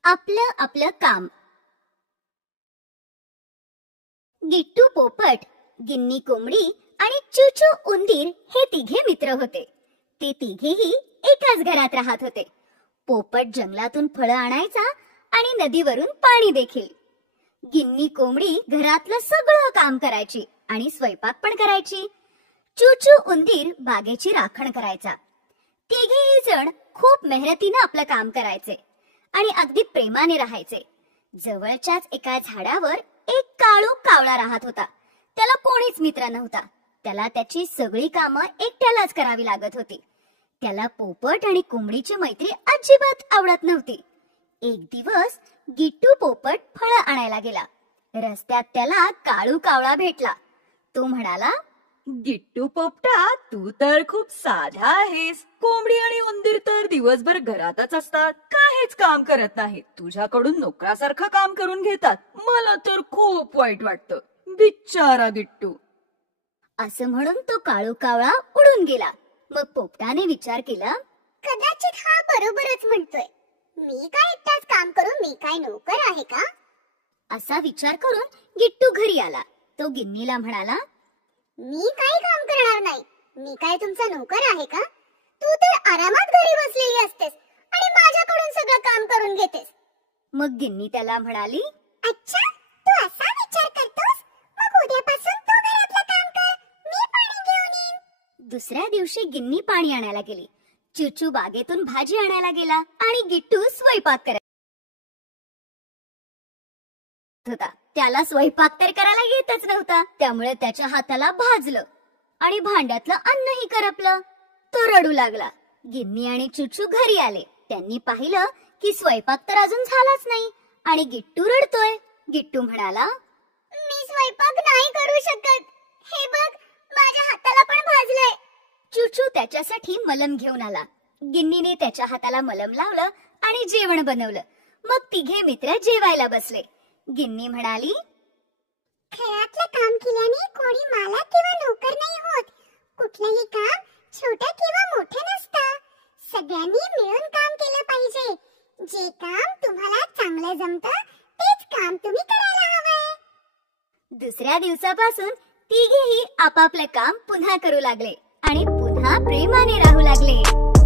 आपलं आपलं काम. गिट्टू पोपट, गिन्नी कोंबडी आणि चूचू उंदीर हे तिघे मित्र होते. ते तिघेही एकाच घरात राहत होते. पोपट जंगलातून फळं आणायचा आणि नदीवरून पाणी देखील. गिन्नी कोंबडी घरातलं सगळं काम करायची आणि स्वयंपाक पण करायची. चूचू उंदीर बागेची राखण करायचा. तिघेही जण खूप मेहनतीने आपलं काम करायचे आणि अगदी प्रेमाने राहायचे. जवळच्याच एका झाडावर एक काळू कावळा राहत होता. त्याला कोणीच मित्र नव्हता. त्याला त्याची सगळी कामं एकट्यालाच करावी लागत होती. त्याला पोपट आणि कोंबडीची मैत्री अजिबात आवडत नव्हती. एक दिवस गिट्टू पोपट फळं आणायला गेला. रस्त्यात त्याला काळू कावळा भेटला. तो म्हणाला, गिट्टू पोपटा, तू तर खूप साधा आहेस. कोंबडी आणि उंदीर तर दिवसभर घरातच असतात, काहीच काम करत नाहीत. तुझ्याकडून नोकरासारखं काम करून घेतात. मला तर खूप वाईट वाटतं. बिचारा गिट्टू. असं म्हणून तो काळू कावळा उडून गेला. मग पोपटाने विचार केला, कदाचित हा बरोबरच म्हणतोय. मी काय एकटाच काम करू? मी काय नोकर आहे का? असा विचार करून गिट्टू घरी आला. तो गिन्नीला म्हणाला, मी काही काम करणार नाही. मी काय तुमचा नोकर आहे का? तू तर आरामात घरी बसलेली असतेस आणि माझ्याकडून सगळं काम करून घेतेस. मग गिन्नी त्याला म्हणाली, अच्छा, तू असा विचार करतोस? मग उद्यापासून तू घरातलं काम कर, मी पाणी घेऊन येईन. दुसऱ्या दिवशी गिन्नी पाणी आणायला गेली. चूचू बागेतून भाजी आणायला गेला आणि गिट्टू स्वयंपाक करायला होता. त्याला स्वयंपाक तर करायला येतच नव्हता. त्यामुळे त्याच्या हाताला भाजलं आणि भांड्यातलं अन्नही करपलं. तो रडू लागला. गिन्नी आणि चूचू घरी आले. त्यांनी पाहिलं की स्वयंपाक तर अजून झालाच नाही आणि गिट्टू रडतोय. गिट्टू म्हणाला, मी स्वयंपाक नाही करू शकत. हे बघ, माझ्या हाताला पण भाजलंय. चूचू त्याच्यासाठी मलम घेऊन आला. गिन्नीने त्याच्या हाताला मलम लावलं आणि जेवण बनवलं. मग तिघे मित्र जेवायला बसले. गिन्नी म्हणाली, घरातलं काम केल्याने कोणी मालक किंवा नोकर नाही होत. कुठलंही काम छोटं किंवा मोठं नसतं. सगळ्यांनी मिळून काम केलं पाहिजे. जे काम तुम्हाला चांगलं जमतं तेच काम तुम्ही करायला हवंय. दुसऱ्या दिवसापासून तिघेही आपापलं काम पुन्हा करू लागले आणि पुन्हा प्रेमाने राहू लागले.